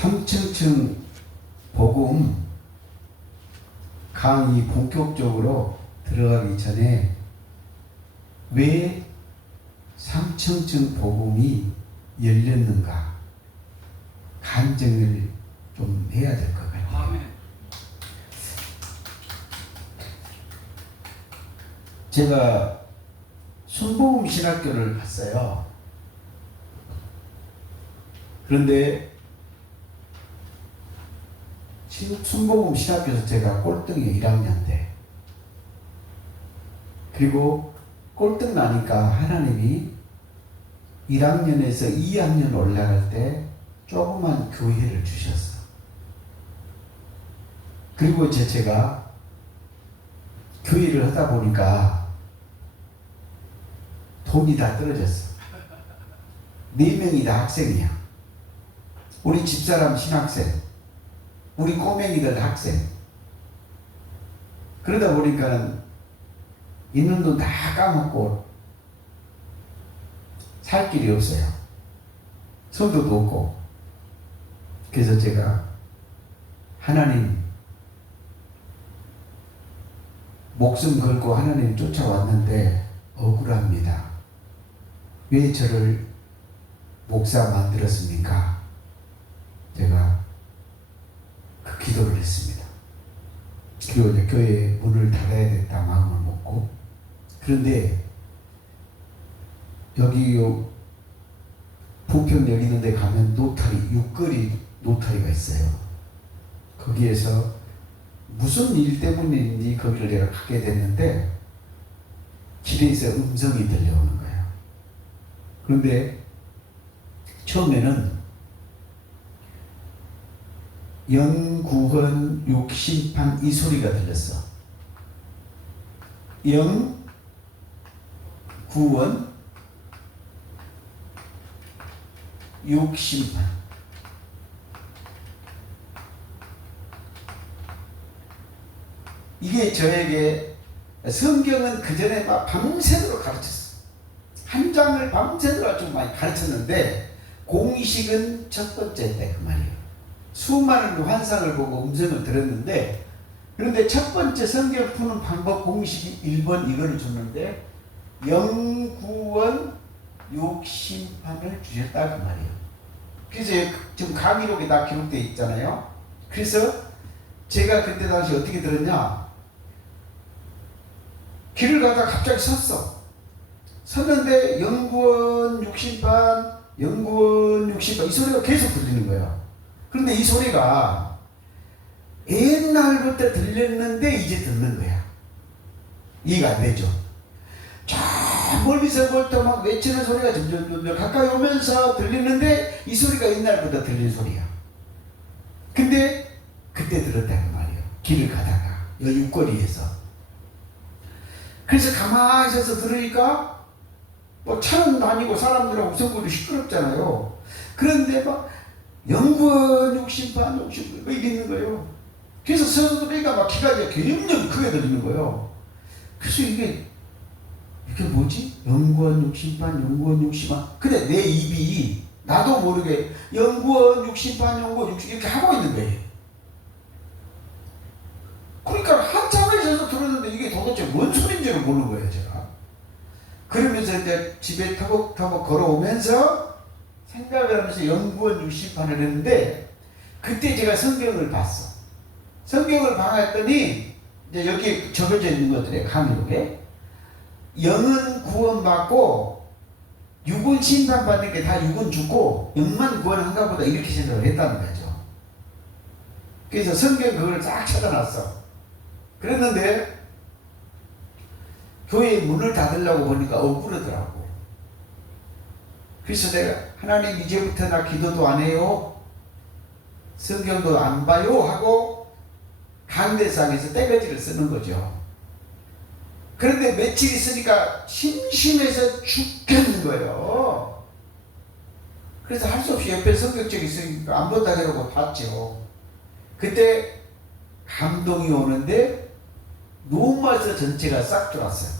삼층층 복음 강의 본격적으로 들어가기 전에 왜 삼층층 복음이 열렸는가 간증을 좀 해야 될 것 같아요. 아멘. 제가 순복음 신학교를 갔어요. 그런데 순복음 신학교에서 제가 꼴등이 1학년 때, 그리고 꼴등 나니까 하나님이 1학년에서 2학년 올라갈 때 조그만 교회를 주셨어. 그리고 이제 제가 교회를 하다 보니까 돈이 다 떨어졌어. 4명이 다 학생이야. 우리 집사람 신학생, 우리 꼬맹이들 학생. 그러다 보니까 있는 돈 다 까먹고 살 길이 없어요. 성도도 없고. 그래서 제가 하나님 목숨 걸고 하나님 쫓아왔는데 억울합니다. 왜 저를 목사 만들었습니까? 제가 그 기도를 했습니다. 그리고 이제 교회 문을 닫아야겠다 마음을 먹고, 그런데 여기 부평역 있는 데 가면 노타리, 육거리 노타리가 있어요. 거기에서 무슨 일 때문인지 거기를 제가 가게 됐는데 길에서 음성이 들려오는 거예요. 그런데 처음에는 영구원 육심판 이 소리가 들렸어. 영구원 육심판. 이게 저에게, 성경은 그 전에 막 밤새도록 가르쳤어. 한 장을 밤새도록 좀 많이 가르쳤는데 공식은 첫 번째 때 그 말이에요. 수많은 환상을 보고 음성을 들었는데, 그런데 첫 번째 성경 푸는 방법 공식이 1번 이거를 줬는데 영구원 육심판을 주셨다 그 말이에요. 그래서 지금 강의록에 다 기록되어 있잖아요. 그래서 제가 그때 당시 어떻게 들었냐, 길을 가다가 갑자기 섰는데 영구원 육심판, 영구원 육심판 이 소리가 계속 들리는 거예요. 그런데 이 소리가 옛날부터 들렸는데 이제 듣는 거야. 이해가 안 되죠? 저 멀리서부터 막 외치는 소리가 점점 가까이 오면서 들리는데 이 소리가 옛날부터 들리는 소리야. 근데 그때 들었다는 말이에요. 길을 가다가 육거리에서. 그래서 가만히 서서 들으니까 뭐 차는 다니고 사람들하고 우성거리고 시끄럽잖아요. 그런데 막 영구원 육심판 육심판 이게 있는 거예요. 그래서 서서 들으니까 막 귀가 굉장히 크게 들리는 거예요. 그래서 이게 뭐지? 영구원 육심판 영구원 육심판. 근데 내 입이 나도 모르게 영구원 육심판 영구원 육심판 이렇게 하고 있는 거예요. 그러니까 한참을 서서 들었는데 이게 도대체 뭔 소리인지를 모르는 거예요 제가. 그러면서 이제 집에 터벅터벅 걸어오면서 생각을 하면서 영구원 육심판을 했는데, 그때 제가 성경을 봤어. 성경을 봐봤더니 이제 여기 적혀져 있는 것들이에요. 강의록에 영은 구원받고 육은 심판받는 게 다 육은 죽고 영만 구원한가 보다 이렇게 생각을 했다는 거죠. 그래서 성경 그걸 싹 찾아놨어. 그랬는데 교회 문을 닫으려고 보니까 억울하더라고. 그래서 내가 하나님 이제부터 나 기도도 안 해요, 성경도 안 봐요 하고 강대상에서 떼거지를 쓰는 거죠. 그런데 며칠 있으니까 심심해서 죽겠는 거예요. 그래서 할 수 없이 옆에 성경책이 있으니까 안 본다 그러고 봤죠. 그때 감동이 오는데 로마서 전체가 싹 들어왔어요.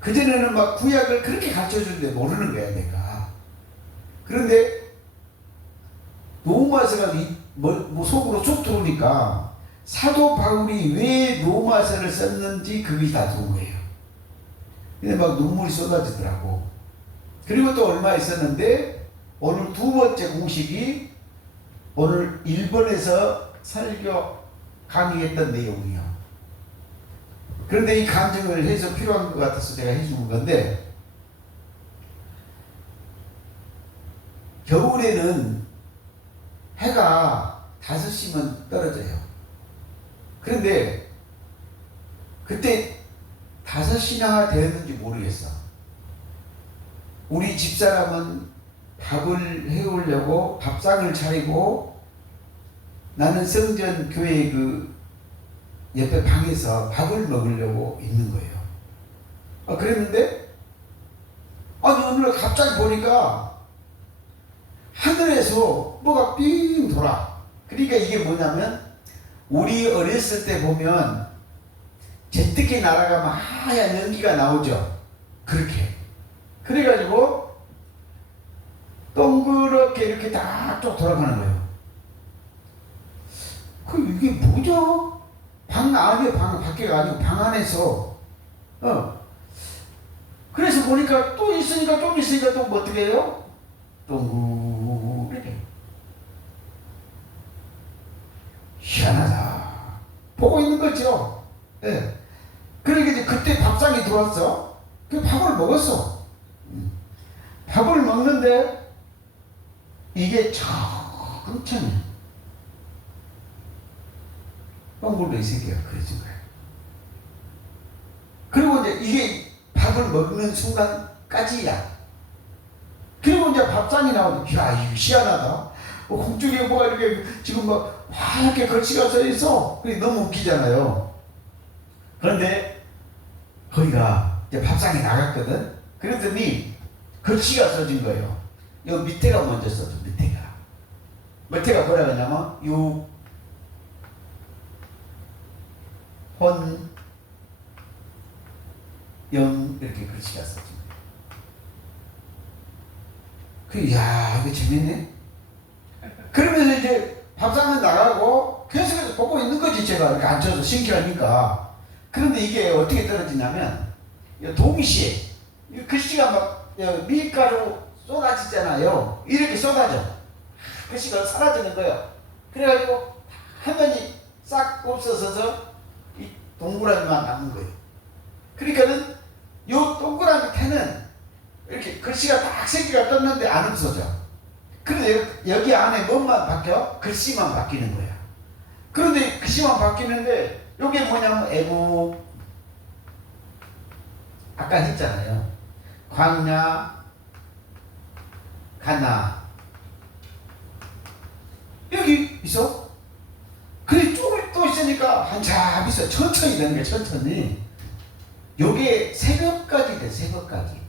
그전에는 막 구약을 그렇게 가르쳐 주는데 모르는 거야 내가. 그런데 로마서가 뭐 속으로 쭉 들어오니까 사도 바울이 왜 로마서를 썼는지 그게 다 들어온 거예요. 근데 막 눈물이 쏟아지더라고. 그리고 또 얼마 있었는데 오늘 두 번째 공식이 오늘 일본에서 설교 강의했던 내용이요. 그런데 이 간증을 해서 필요한 것 같아서 제가 해주는 건데, 겨울에는 해가 5시면 떨어져요. 그런데 그때 5시나 되었는지 모르겠어. 우리 집사람은 밥을 해오려고 밥상을 차리고 나는 성전 교회 그 옆에 방에서 밥을 먹으려고 있는 거예요. 그랬는데 아니 오늘 갑자기 보니까 하늘에서 뭐가 삥 돌아. 그러니까 이게 뭐냐면 우리 어렸을 때 보면 제트기 날아가면 하얀 연기가 나오죠. 그렇게. 그래가지고 동그랗게 이렇게 딱 쭉 돌아가는 거예요. 이게 뭐죠? 방 안에 밖에가 아니고 방 안에서 그래서 보니까 또 있으니까 좀 있으니까 또 뭐 어떻게 해요? 동그랗게. 희한하다. 보고 있는 거죠. 예. 그러니까 이제 그때 밥상이 들어왔어. 그 밥을 먹었어. 밥을 먹는데 이게 천천히 똥굴도 이 새끼가 그려진 거야. 그리고 이제 이게 밥을 먹는 순간까지야. 그리고 이제 밥상이 나오는데, 야, 이거 희한하다. 공중에 뭐가 이렇게 지금 막 하얗게 글씨가 써 있어. 그게 너무 웃기잖아요. 그런데 거기가 이제 밥상이 나갔거든. 그랬더니 글씨가 써진 거예요. 요 밑에가 먼저 써져. 밑에가 뭐라 그러냐면 영 이렇게 글씨가 써진 거예요. 야, 이거 재밌네. 그러면서 이제 밥상은 나가고 계속해서 보고 있는 거지. 제가 이렇게 앉아서 신기하니까. 그런데 이게 어떻게 떨어지냐면 동시에 글씨가 막 밀가루 쏟아지잖아요. 이렇게 쏟아져. 글씨가 사라지는 거예요. 그래가지고 화면이 싹 없어져서 이 동그라미만 남는 거예요. 그러니까는 요 동그라미 태는 이렇게 글씨가 딱 3개가 떴는데 안 없어져. 그런데 여기 안에 뭐만 바뀌어? 글씨만 바뀌는 거야. 그런데 글씨만 바뀌는데 요게 뭐냐면 애국 아까 했잖아요. 광야 가나 여기 있어. 그래 쭉 또 있으니까 한참 있어. 천천히 되는 거야. 천천히. 요게 새벽까지 돼. 새벽까지.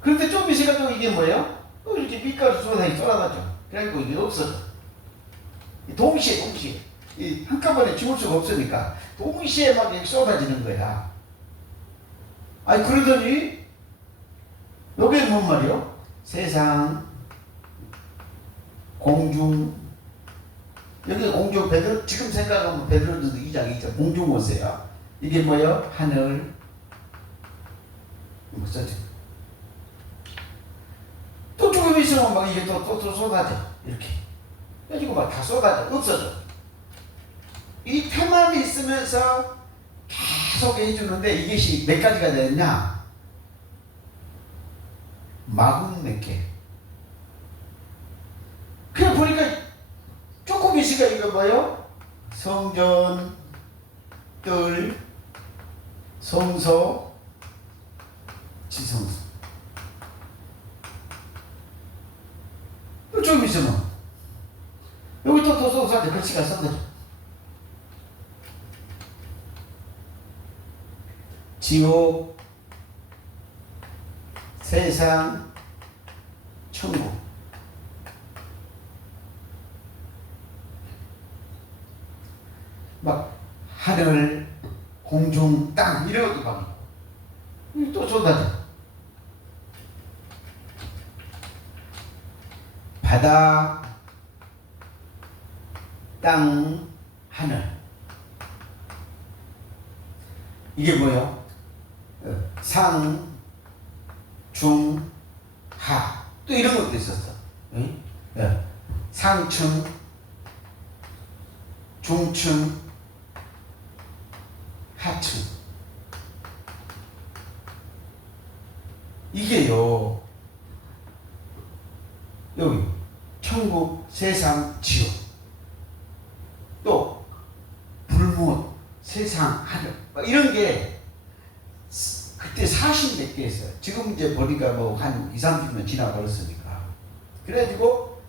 그런데 좀 있으니까 또 이게 뭐예요? 또 이렇게 밀가루 쏟아나죠. 그래갖고 이게 없어져. 동시에 이 한꺼번에 죽을 수가 없으니까 동시에 막 이렇게 쏟아지는 거야. 아니 그러더니 요게 뭔 말이요? 세상 공중 여기 공중 베드로 지금 생각하면 베드로전서 2장 2절 공중원세야. 이게 뭐예요? 하늘 뭐 써져. 또 조금 있으면 막 이게 또 쏟아져. 이렇게 가지고 막 다 쏟아져. 없어져. 이 태만 있으면서 계속 해주는데 이것이 몇 가지가 되느냐? 40개. 그래 보니까 조금 있으니까 이거 뭐예요? 성전, 뜰, 성소, 지성소. 좀 있으면 여기 또 쏟아져. 글씨가 쏟아져. 지옥, 세상, 천국. 막 하늘, 공중, 땅 이런 것도 막 또 쏟아져. 바다, 땅, 하늘. 이게 뭐요? 상, 중, 하. 또 이런 것도 있었어. 응? 상층, 중층, 하층. 이게요, 여기 천국, 세상, 지옥, 또 불못, 세상, 하늘, 이런 게 그때 40몇 개 있어요. 지금 이제 보니까 뭐 한 20, 30년 지나버렸으니까. 그래가지고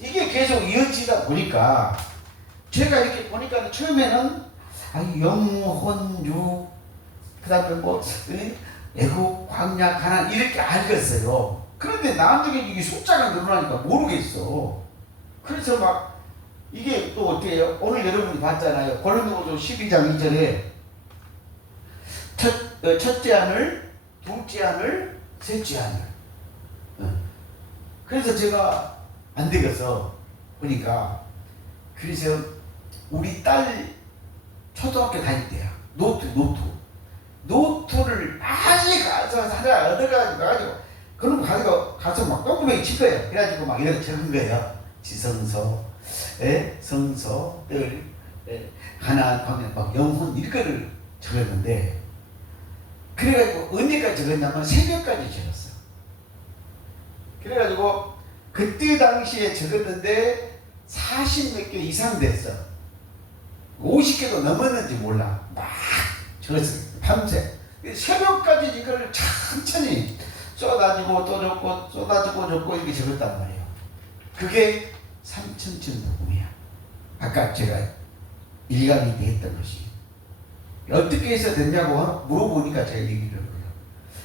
이게 계속 이어지다 보니까 제가 이렇게 보니까 처음에는 영혼, 육, 그 다음에 뭐 애국, 광야, 가난 이렇게 알겠어요. 그런데 나중에 이게 숫자가 늘어나니까 모르겠어. 그래서 막 이게 또 어떻게 해요? 오늘 여러분이 봤잖아요. 고린도후서 12장 2절에 첫째 하늘, 둘째 하늘, 셋째 하늘. 그래서 제가 안 되겠어. 보니까 그래서 우리 딸 초등학교 다닐 때야. 노트를 빨리 가서 하나 얻어가지고 그럼 가서 막 똥구멍이 칠 거예요. 그래가지고 막 이렇게 적은 거예요. 지성서, 성서, 뜰, 가난, 광야, 막 영혼 이거를 적었는데 그래가지고 언제까지 적었냐면 새벽까지 적었어. 그래가지고 그때 당시에 적었는데 40몇 개 이상 됐어. 50개도 넘었는지 몰라. 막 적었어. 밤새. 새벽까지 이걸 천천히 쏟아지고 또 적고 쏟아지고 적고 이렇게 적었단 말이에요. 그게 3천층 복음이야. 아까 제가 일강의 때 했던 것이. 어떻게 해서 됐냐고 물어보니까 제가 얘기를 해요.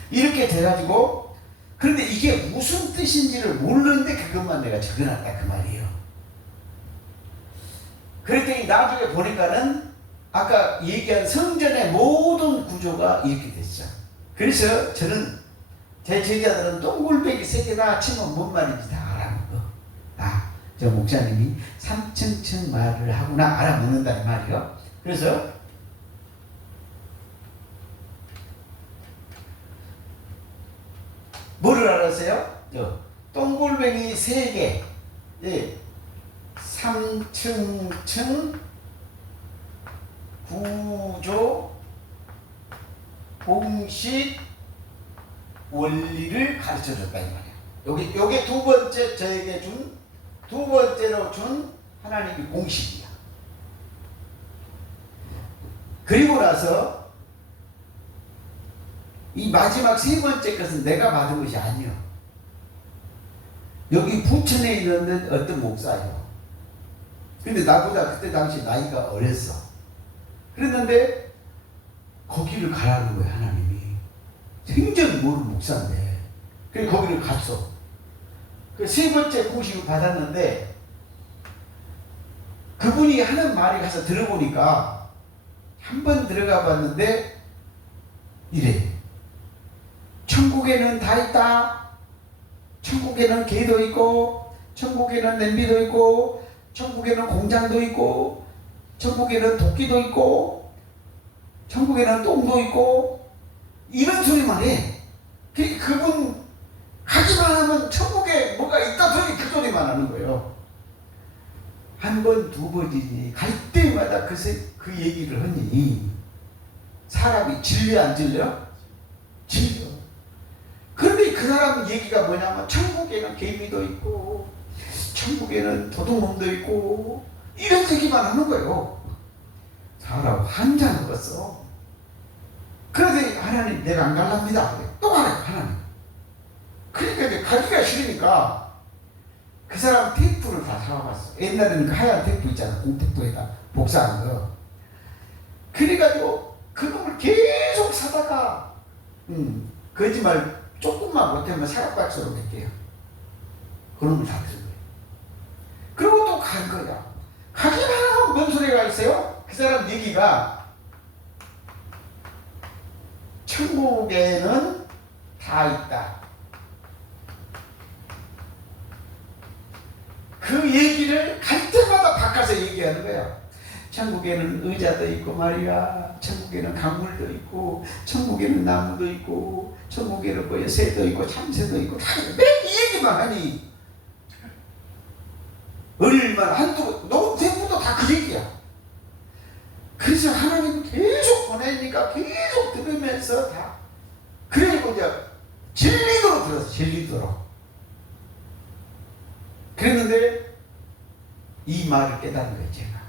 이렇게 돼가지고 그런데 이게 무슨 뜻인지를 모르는데 그것만 내가 적어놨다 그 말이에요. 그랬더니 나중에 보니까는 아까 얘기한 성전의 모든 구조가 이렇게 됐죠. 그래서 저는 제 제자들은 똥굴배기 3개나 치면 뭔 말인지 다 알아먹어. 저 목사님이 3층층 말을 하구나 알아먹는다는 말이요. 그래서 뭐를 알았어요? 똥굴뱅이 3개, 3층층 구조 공식 원리를 가르쳐 줬다 이 말이야. 요게 두 번째 저에게 두 번째로 준 하나님의 공식이야. 그리고 나서 이 마지막 3번째 것은 내가 받은 것이 아니요. 여기 부천에 있는 어떤 목사예요. 근데 나보다 그때 당시 나이가 어렸어. 그랬는데 거기를 가라는 거야 하나님이. 생전 모르는 목사인데. 그래서 거기를 갔어. 그 3번째 공식을 받았는데 그분이 하는 말이 가서 들어보니까 한 번 들어가 봤는데 이래. 천국에는 다 있다. 천국에는 개도 있고 천국에는 냄비도 있고 천국에는 공장도 있고 천국에는 도끼도 있고 천국에는 똥도 있고 이런 소리만 해. 그분 가기만 하면 천국에 뭐가 있다 소리 그 소리만 하는 거예요. 한 번, 두 번이니 갈 때마다 그 얘기를 하니 사람이 질려 안 질려? 질려. 그런데 그 사람 얘기가 뭐냐면 천국에는 개미도 있고 천국에는 도둑놈도 있고 이런 얘기만 하는 거예요. 사람 한잔 먹었어. 그래서 하나님 내가 안 갈랍니다. 또 가래요 하나님. 그러니까 이제 가기가 싫으니까 그 사람 테이프를 다 사와봤어. 옛날에는 그 하얀 테이프 있잖아. 공테이프에다 복사한 거. 그래가지고 그놈을 계속 사다가 거짓말 조금만 못하면 사각박스로 맺게요. 그놈을 다 들은 거예요. 그리고 또 간 거야. 가기만 하면 뭔 소리가 있어요? 그 사람 얘기가 천국에는 다 있다. 그 그 얘기를 갈 때마다 바꿔서 얘기하는 거야. 천국에는 의자도 있고 말이야. 천국에는 강물도 있고, 천국에는 나무도 있고, 천국에는 뭐야 새도 있고 참새도 있고, 매일 이 얘기만 하니 얼마나 한두 너무 대부도 다 그 얘기야. 그래서 하나님 계속 보내니까 계속 들으면서 다 그리고 이제 진리도록 들었어. 진리도록. 그랬는데 이 말을 깨달은 거예요. 제가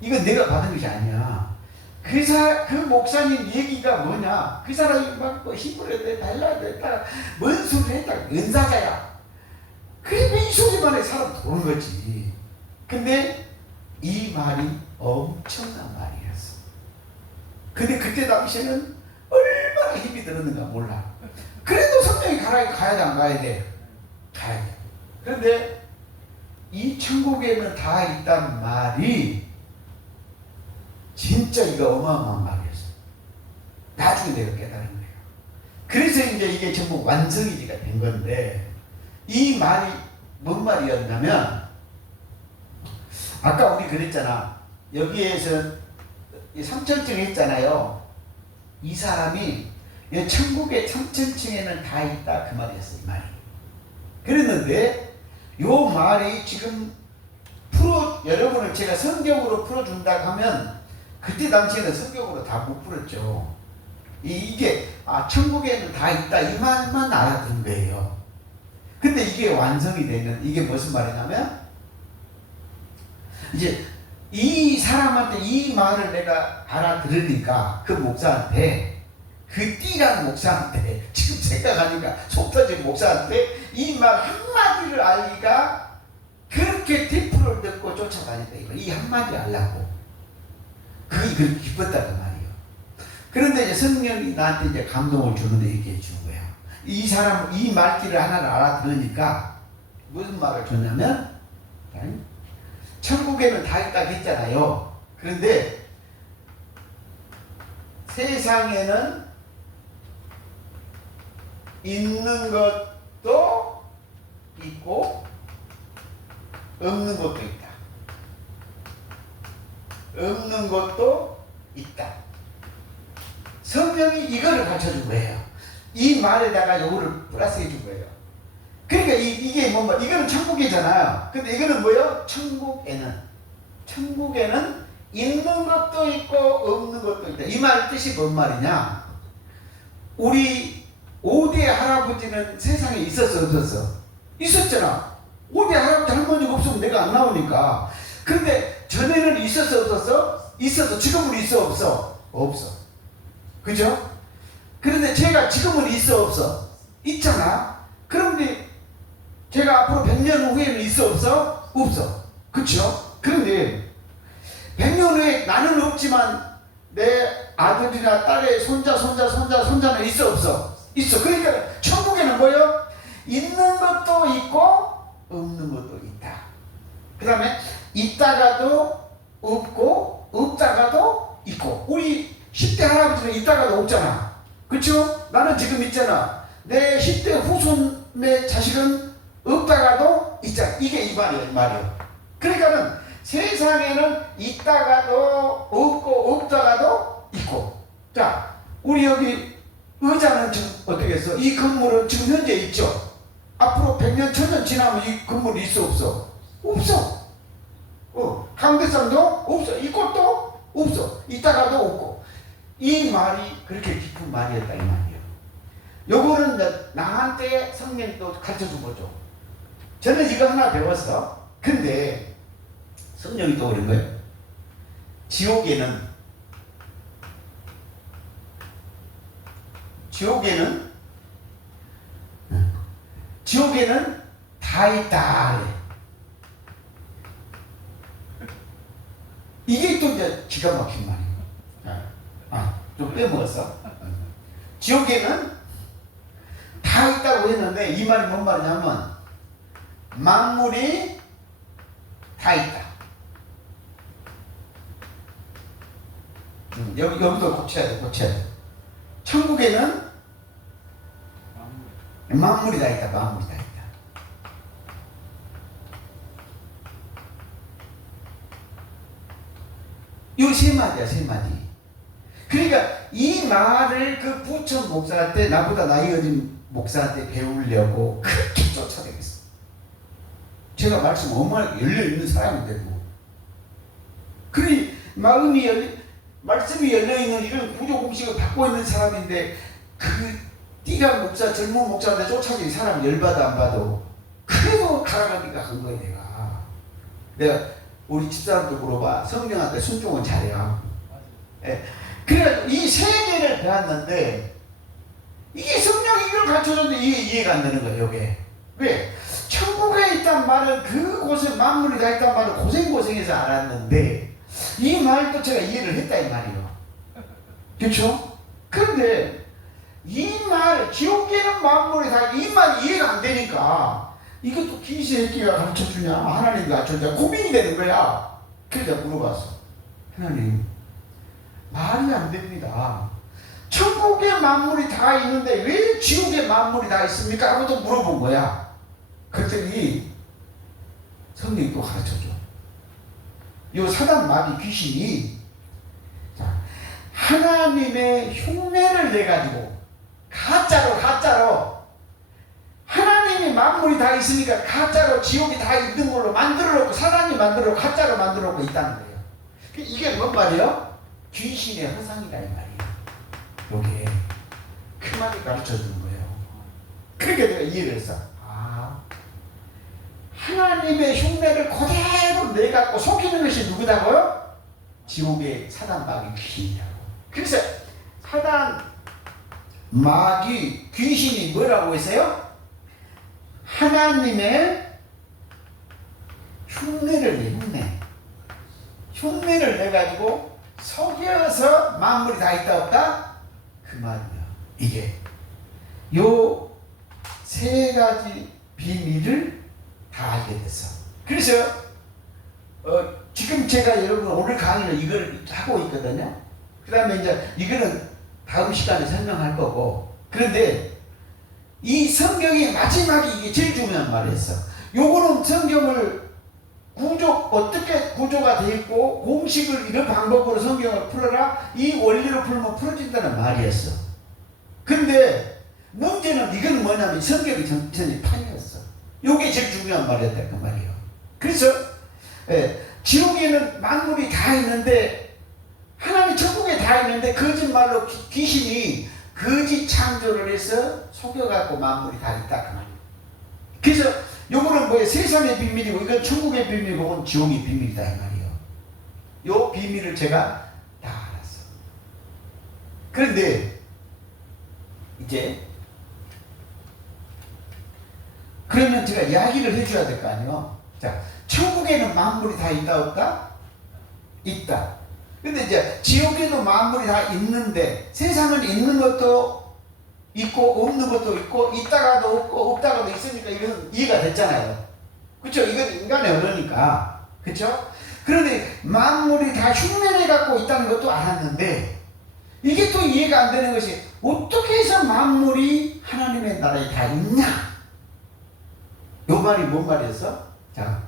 이건 내가 받은 것이 아니야. 그 목사님 얘기가 뭐냐, 그 사람이 막 뭐 힘을 했다 달라야 됐다 뭔 소리를 했다 은사자야. 그리고 이 소리만 해 사람 도는 거지. 근데 이 말이 엄청난 말이었어. 근데 그때 당시에는 얼마나 힘이 들었는가 몰라. 그래도 성령이 가야 돼 안 가야 돼? 가야 돼. 그런데 이 천국에는 다 있단 말이 진짜 이거 어마어마한 말이었어. 나중에 내가 깨달은 거예요. 그래서 이제 이게 전부 완성이지가 된 건데, 이 말이 뭔 말이었냐면, 아까 우리 그랬잖아. 여기에서 3천층 했잖아요. 이 사람이 천국의 3천층에는 다 있다 그 말이었어. 이 말이. 그랬는데 요 말이 지금 여러분을 제가 성경으로 풀어준다고 하면 그때 당시에는 성경으로 다 못 풀었죠. 이게 천국에는 다 있다 이 말만 알아듣는 거예요. 근데 이게 완성이 되는, 이게 무슨 말이냐면, 이제 이 사람한테 이 말을 내가 알아들으니까 그 목사한테, 그 띠란 목사한테, 지금 생각하니까 속 터진 목사한테 이 말 한마디를 알기가 그렇게 뒷풀을 듣고 쫓아다녔다. 이 한마디 알라고. 그게 그렇게 기뻤다는 말이에요. 그런데 이제 성령이 나한테 이제 감동을 주는데 얘기해 주는 거야. 이 사람 이 말귀를 하나를 알아들으니까 무슨 말을 줬냐면, 천국에는 다 있다고 했잖아요. 그런데 세상에는 있는 것도 있고 없는 것도 있다. 없는 것도 있다. 성령이 이거를 가르쳐준 거예요. 이 말에다가 요거를 플러스해 준 거예요. 그러니까 이게 뭔가, 이거는 천국이잖아요. 근데 이거는 뭐예요? 천국에는 있는 것도 있고 없는 것도 있다. 이 말 뜻이 뭔 말이냐? 우리 5대 할아버지는 세상에 있었어 없었어? 있었잖아. 5대 할아버지 할머니가 없으면 내가 안 나오니까. 근데 전에는 있었어 없었어? 있었어. 지금은 있어 없어? 없어. 그죠? 그런데 제가 지금은 있어 없어? 있잖아. 그런데 제가 앞으로 100년 후에는 있어 없어? 없어. 그쵸? 그런데 100년 후에 나는 없지만 내 아들이나 딸의 손자는 있어 없어? 있어. 그러니까 천국에는 뭐예요? 있는 것도 있고 없는 것도 있다. 그 다음에 있다가도 없고 없다가도 있고. 우리 10대 할아버지는 있다가도 없잖아. 그쵸? 나는 지금 있잖아. 내 10대 후손의 자식은 없다가도 있잖아. 이게 이 말이에요. 그러니까는 세상에는 있다가도 없고 없다가도 있고. 자, 우리 여기 의자는 지금 어떻게 했어? 이 건물은 지금 현재 있죠? 앞으로 100년, 1000년 지나면 이 건물이 있어 없어? 없어. 강대상도 없어. 이 꽃도 없어. 있다가도 없고. 이 말이 그렇게 깊은 말이었다 이 말이에요. 요거는 나한테 성령이 또 가르쳐준 거죠. 저는 이거 하나 배웠어. 근데 성령이 또 그런 거예요. 지옥에는 다 있다. 이게 또 이제 기가 막힌 말이에요. 좀 빼먹었어. 지옥에는 다 있다고 했는데 이 말이 뭔 말이냐면 만물이 다 있다. 여기도 고쳐야 돼. 천국에는 만물이 다 있다. 요 세 마디야, 세 마디. 그러니까 이 말을 그 부천 목사한테, 나보다 나이 어린 목사한테 배우려고 그렇게 쫓아다녔어. 제가 말씀 얼마나 열려있는 사람인데도. 그러니 말씀이 열려있는 이런 구조 공식을 받고 있는 사람인데, 그 띠가 목사, 젊은 목사한테 쫓아진 사람 열받아 안 봐도 그래도 가라가니까 한 거야. 내가 우리 집사람도 물어봐. 성령한테 순종은 잘해요. 예. 그래가지고 이 세 개를 배웠는데, 이게 성령이 이걸 가르쳐줬는데 이게 이해가 안 되는 거예요. 이게 왜? 천국에 있단 말은 그곳에 만물이 다 있단 말을 고생해서 알았는데, 이 말도 제가 이해를 했다 이 말이에요. 그렇죠? 그런데 이 말, 지옥계는 만물이 다, 이 말 이해가 안 되니까 이것도 기시새끼가 가르쳐주냐, 하나님이 가르쳐주냐 고민이 되는 거야. 그래서 물어봤어. 하나님, 말이 안 됩니다. 천국에 만물이 다 있는데 왜 지옥에 만물이 다 있습니까? 하고 또 물어본 거야. 그랬더니 성령이 또 가르쳐줘. 요 사단 마귀 귀신이, 자, 하나님의 흉내를 내가지고 가짜로 하나님이 만물이 다 있으니까 가짜로 지옥이 다 있는 걸로 만들어놓고, 사단이 만들어놓고 가짜로 만들어놓고 있다는 거예요. 이게 뭔 말이에요? 귀신의 허상이다 이 말이에요. 요게 그 말을 가르쳐주는 거예요. 그러니까 내가 이해를 했어. 하나님의 흉내를 그대로 내갖고 속이는 것이 누구다고요? 지옥의 사단 마귀 귀신이라고. 그래서 사단 마귀 귀신이 뭐라고 했어요? 하나님의 흉내를 내, 흉내를 내가지고 속여서 만물이 다 있다 없다? 그 말이야. 이게 요 세 가지 비밀을 다 알게 됐어. 그래서 지금 제가 여러분 오늘 강의는 이걸 하고 있거든요. 그 다음에 이제 이거는 다음 시간에 설명할 거고, 그런데 이 성경의 마지막이 이게 제일 중요한 말이었어. 요거는 성경을 어떻게 구조가 되어 있고 공식을 이런 방법으로 성경을 풀어라, 이 원리로 풀면 풀어진다는 말이었어. 근데 문제는 이건 뭐냐면 성경이 전체적인 판이었어. 요게 제일 중요한 말이었다 그 말이에요. 그래서 지옥에는 만물이 다 있는데, 하나님 천국에 다 있는데 거짓말로 귀신이 거짓 창조를 해서 속여갖고 만물이 다 있다 그 말이에요. 그래서 요거는 뭐예요? 세상의 비밀이고 이건 천국의 비밀이고 이건 지옥의 비밀이다 이 말이에요. 요 비밀을 제가 다 알았어. 그런데 이제 그러면 제가 이야기를 해줘야 될 거 아니에요. 자, 천국에는 만물이 다 있다 없다? 있다. 근데 이제 지옥에도 만물이 다 있는데, 세상은 있는 것도 있고 없는 것도 있고 있다가도 없고 없다가도 있으니까 이건 이해가 됐잖아요. 그렇죠? 이건 인간의 언어니까. 그렇죠? 그런데 만물이 다 흉내내 갖고 있다는 것도 알았는데, 이게 또 이해가 안 되는 것이 어떻게 해서 만물이 하나님의 나라에 다 있냐? 요 말이 뭔 말이었어? 자,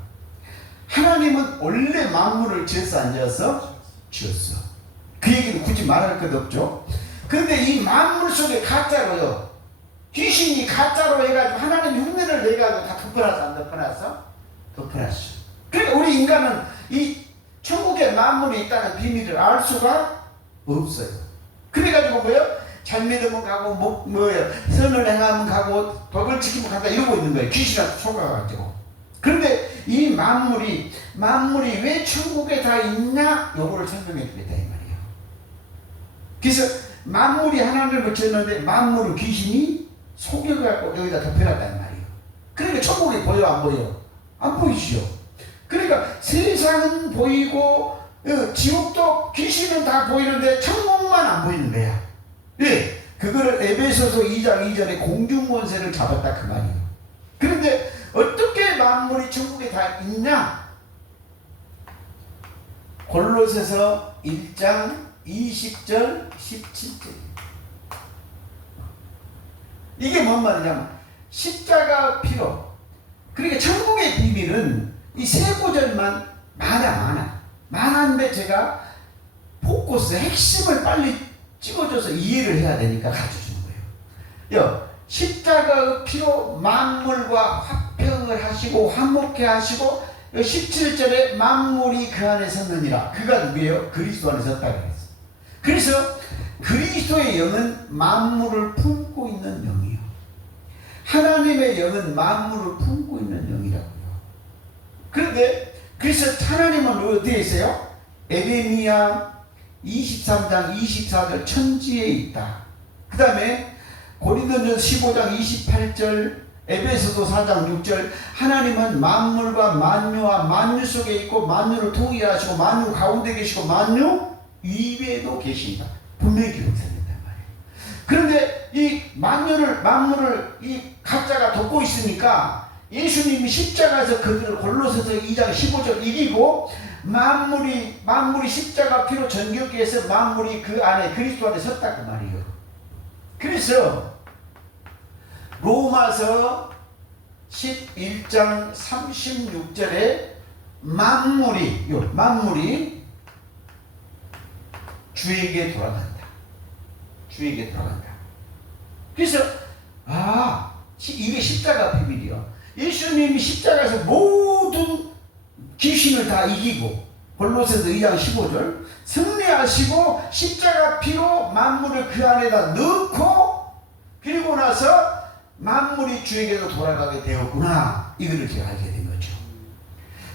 하나님은 원래 만물을 지었어 안 지었어? 지었어. 그 얘기는 굳이 말할 것 없죠. 그런데 이 만물 속에 가짜로요, 귀신이 가짜로 해가지고 하나님 흉내를 내가지고 다 덮어놨어 안 덮어놨어? 덮어놨어. 그러니까 우리 인간은 이 천국에 만물이 있다는 비밀을 알 수가 없어요. 그래가지고 뭐예요? 잘 믿으면 가고 뭐예요? 선을 행하면 가고 법을 지키면 간다 이러고 있는 거예요. 귀신한테 속아가지고. 그런데 이 만물이 왜 천국에 다 있냐? 요거를 설명해 주겠다 이 말이에요. 그래서 만물이 하나님을 지었는데 만물을 귀신이 속여갖고 여기다 덮여놨단 말이에요. 그러니까 천국이 보여 안 보여? 안 보이죠. 그러니까 세상은 보이고 지옥도 귀신은 다 보이는데 천국만 안 보이는 거야. 예, 그거를 에베소서 2장 2절에 공중권세를 잡았다 그 말이에요. 그런데 어떻게 만물이 천국에 다 있냐? 골로새서 1장 20절 17절. 이게 뭔 말이냐면 십자가 피로. 그러니까 천국의 비밀은 이 세 구절만 많은데 제가 포커스, 핵심을 빨리 찍어줘서 이해를 해야 되니까 가르쳐주는 거예요. 십자가의 피로 만물과 화평을 하시고 화목케 하시고 17절에 만물이 그 안에 섰느니라. 그가 누구예요? 그리스도 안에 섰다 그랬어. 그래서 그리스도의 영은 만물을 품고 있는 영이에요. 하나님의 영은 만물을 품고 있는 영이라고요. 그런데 그래서 하나님은 어디에 있어요? 에레미야 23장 24절 천지에 있다. 그 다음에 고린도전서 15장 28절, 에베소서 4장 6절, 하나님은 만물과 만유와 만유 속에 있고 만유를 통일하시고 만유 가운데 계시고 만유 위에도 계신다. 분명히 기록됩니다 말이에요. 그런데 이 만물을 이 가짜가 덮고 있으니까 예수님이 십자가에서 그들을 골로새서 2장 15절 이기고 만물이 십자가 피로 정결케 해서 만물이 그 안에 그리스도 안에 섰다 그 말이에요. 그래서 로마서 11장 36절에 만물이 주에게 돌아간다. 주에게 돌아간다. 그래서 이게 십자가 비밀이요. 예수님이 십자가에서 모든 귀신을 다 이기고 골로새서 2장 15절 승리하시고 십자가 피로 만물을 그 안에다 넣고 그리고 나서 만물이 주에게도 돌아가게 되었구나. 이거를 제가 알게 된 거죠.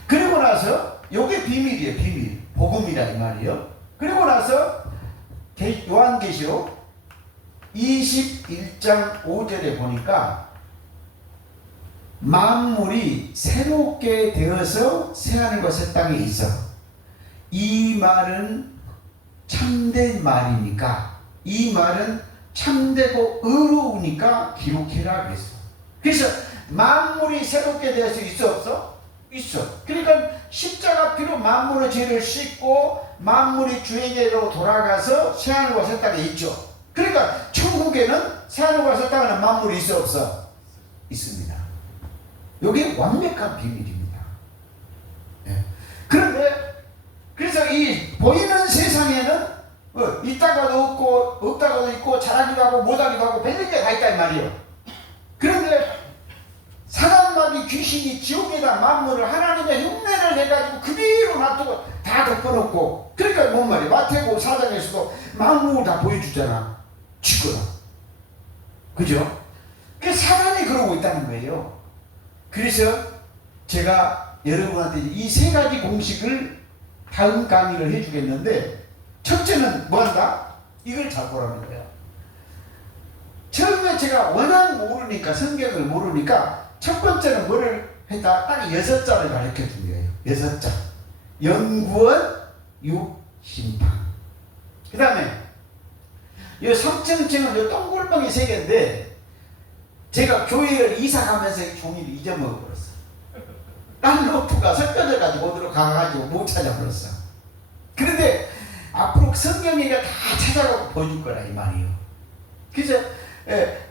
그리고 나서 요게 비밀이에요. 비밀. 복음이라 이 말이에요. 그리고 나서 요한계시록 21장 5절에 보니까 만물이 새롭게 되어서 새하늘과 새 땅에 있어. 이 말은 참된 말이니까, 이 말은 참되고 의로우니까 기록해라 그랬어. 그래서 만물이 새롭게 되어서 있어 없어? 있어. 그러니까 십자가 피로 만물의 죄를 씻고 만물이 주에게로 돌아가서 새하늘과 새 땅에 있죠. 그러니까 천국에는 새하늘과 새 땅에는 만물이 있어 없어? 있습니다. 이게 완벽한 비밀입니다. 네. 그런데 그래서 이 보이는 세상에는 있다가도 없고 없다가도 있고 잘하기도 하고 못하기도 하고 별린 게 다 있다 이 말이에요. 그런데 사단마귀 귀신이 지옥에다 만물을 하나님의 흉내를 내가지고 그대로 놔두고 다 덮어놓고, 그러니까 뭔 말이에요? 마태복음 4장에서도 만물을 다 보여주잖아. 지구라. 그죠? 그 사단이 그러고 있다는 거예요. 그래서 제가 여러분한테 이 세 가지 공식을 다음 강의를 해주겠는데, 첫째는 뭐한다? 이걸 잘 보라는 거예요. 처음에 제가 워낙 모르니까, 성경을 모르니까 첫 번째는 뭐를 했다? 딱 6자를 가르쳐 준 거예요. 6자. 연구원, 육심판. 그 다음에 이 삼층층은 이 동글방이 3개인데 제가 교회를 이사 가면서 종이를 잊어먹어버렸어. 딴 로프가 섞여져가지고 어디로 가가지고 못 찾아버렸어. 그런데 앞으로 성경이가 다 찾아가고 보여줄 거라 이 말이에요. 그래서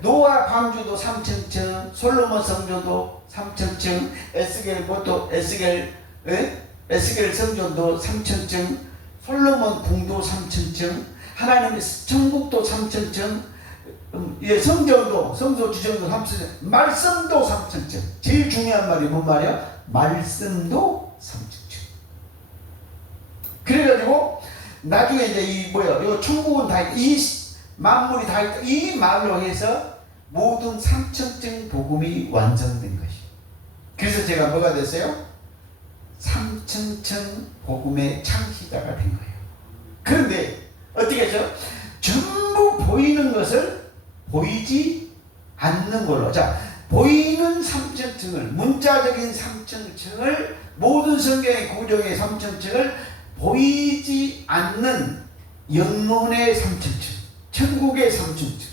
노아 방주도 3층층, 솔로몬 성전도 3층층, 에스겔 성전도 3층층, 솔로몬 궁도 3층층, 하나님의 천국도 3층층, 성전도, 성소 주정도 3층층, 말씀도 3층층. 제일 중요한 말이 뭔 말이야? 말씀도 3층층. 그래가지고 나중에 이제 이 천국은 다 있다. 이 만물이 다 있다. 이 말로 해서 모든 3층층 복음이 완성된 것이. 그래서 제가 뭐가 됐어요? 3층층 복음의 창시자가 된 거예요. 그런데 어떻게 하죠? 전부 보이는 것을 보이지 않는 걸로. 자, 보이는 3층층을, 문자적인 3층층을, 모든 성경의 구조의 3층층을 보이지 않는 영혼의 3층층, 천국의 3층층,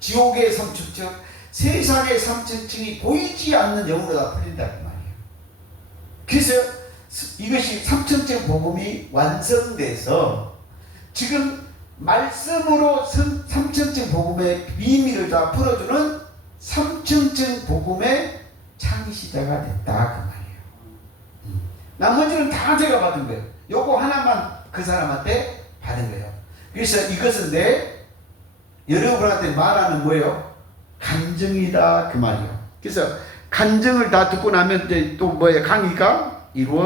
지옥의 3층층, 세상의 3층층이 보이지 않는 영으로 다 풀린다는 말이에요. 그래서 이것이 3층층 복음이 완성돼서 지금 말씀으로 3층층 복음의 비밀을 다 풀어주는 3층층 복음의 창시자가 됐다 그 말이에요. 나머지는 다 제가 받은 거예요. 요거 하나만 그 사람한테 받은 거예요. 그래서 이것은 여러분한테 말하는 뭐예요? 간증이다 그 말이에요. 그래서 간증을 다 듣고 나면 이제 또 강의가 이루어